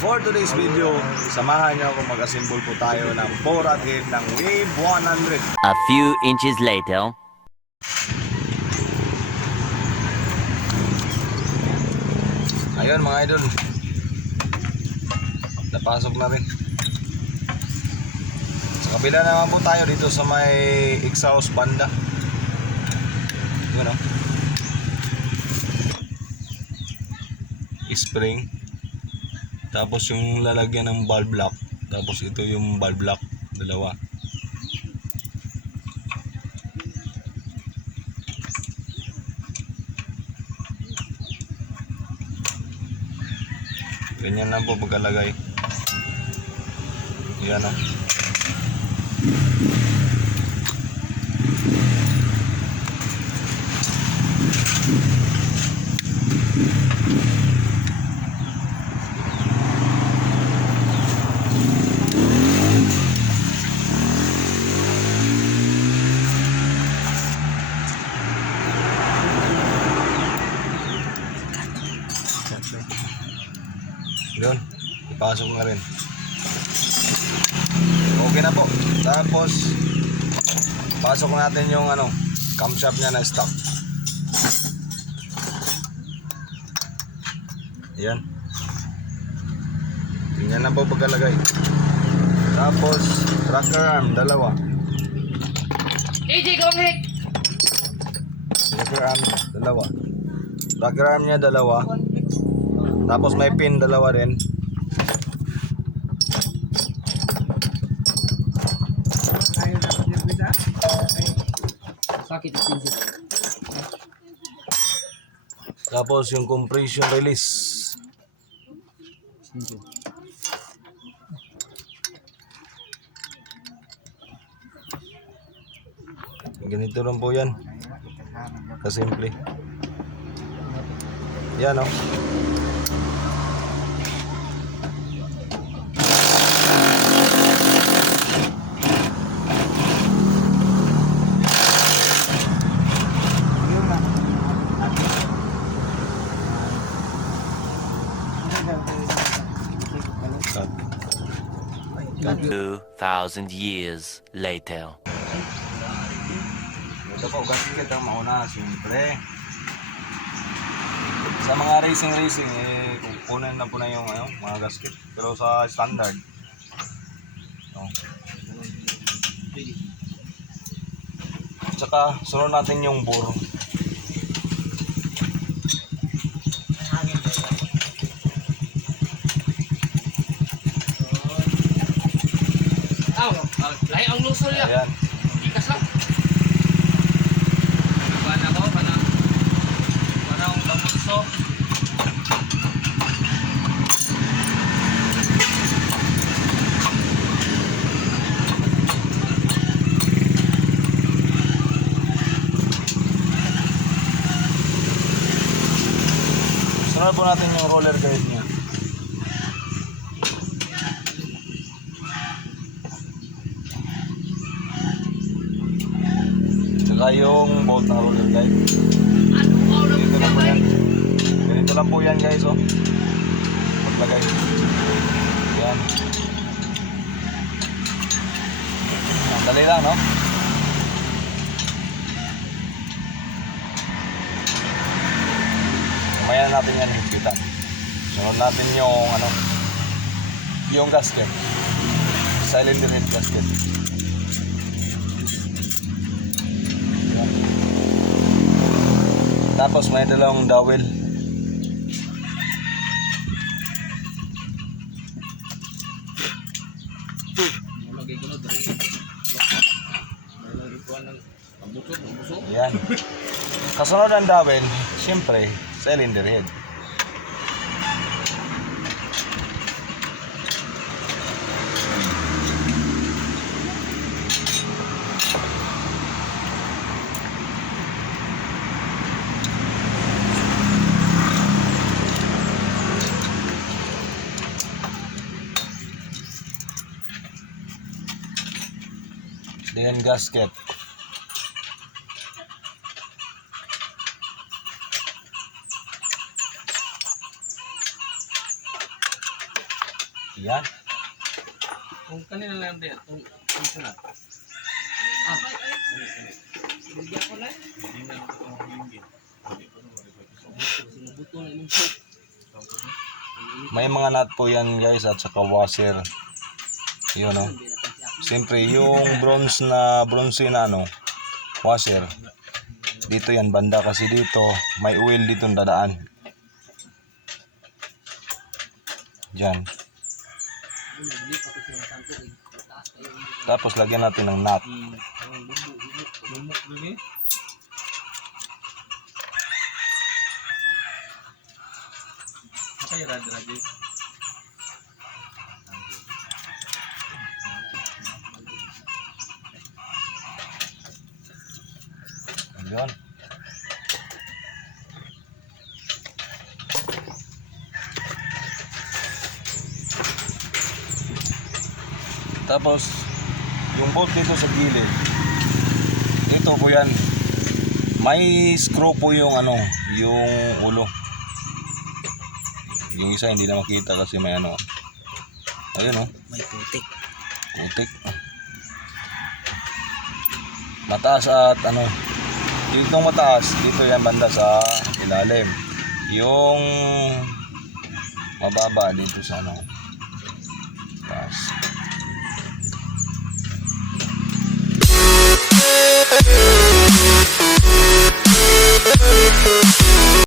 For today's video, samahan niyo ako mag-assemble po tayo ng 4 head ng Wave 100. A few inches later. Ayun mga idol, napasok na rin. Sa kabila naman po tayo dito sa may exhaust banda. Yun o, spring. Tapos yung lalagyan ng valve lock. Tapos ito yung valve lock, dalawa. Ganyan lang po pagkalagay. Yan o. Yun, ipasok na rin. Okay na po. Tapos pasok natin yung camshaft niya na stock. Yan. Tingnan na po pagkalagay. Tapos rocker arm, dalawa. AJ, gumit! Rocker arm, dalawa. Rocker arm niya, dalawa. Tapos may pin, dalawa rin. Sakit ito. Tapos yung compression release. Ganito lang po yan. Kasimple. Yan o. Cut. 2,000 years later. Ito po, gasket ang mauna, siyempre. Sa mga racing, kukunin na po na yung mga gasket. Pero sa standard, tsaka sunod natin yung bore. Lahi ang lusol ya. Ayan. Ikas lang. Pana ko, pana ang pamulso. Sunod po natin yung roller guide niya. Tsaka yung bolt ng roller guide. Ganito lang po yan. Ganito lang po yan guys oh. Paglagay. Yan. Ang dali lang no? Mamaya natin yan higpitan. Sunod natin yung yung gasket. Cylinder head gasket. Tapos may dalawang dowel. Yan. Kasunod ang dowel, siyempre, cylinder head. Then gasket. Yan. Kung kanina lang din, kung na. May mga nut po yan guys at saka washer. Yun o. Siyempre yung bronze na ano, washer. Dito yan banda kasi dito may oil dito dadaan. Diyan. Tapos lagyan natin ng nut. Lumok lagi. Masaya rad-rad eh. Ayun. Tapos yung bolt dito sa gilid. Ito po yan. May screw po yung ano, yung ulo. Yung isa hindi na makita kasi may ano. Ayun oh. May putik. Putik. Mataas at ano. Dito mataas, dito yan banda sa ilalim. Yung mababa dito sa ano. Taas.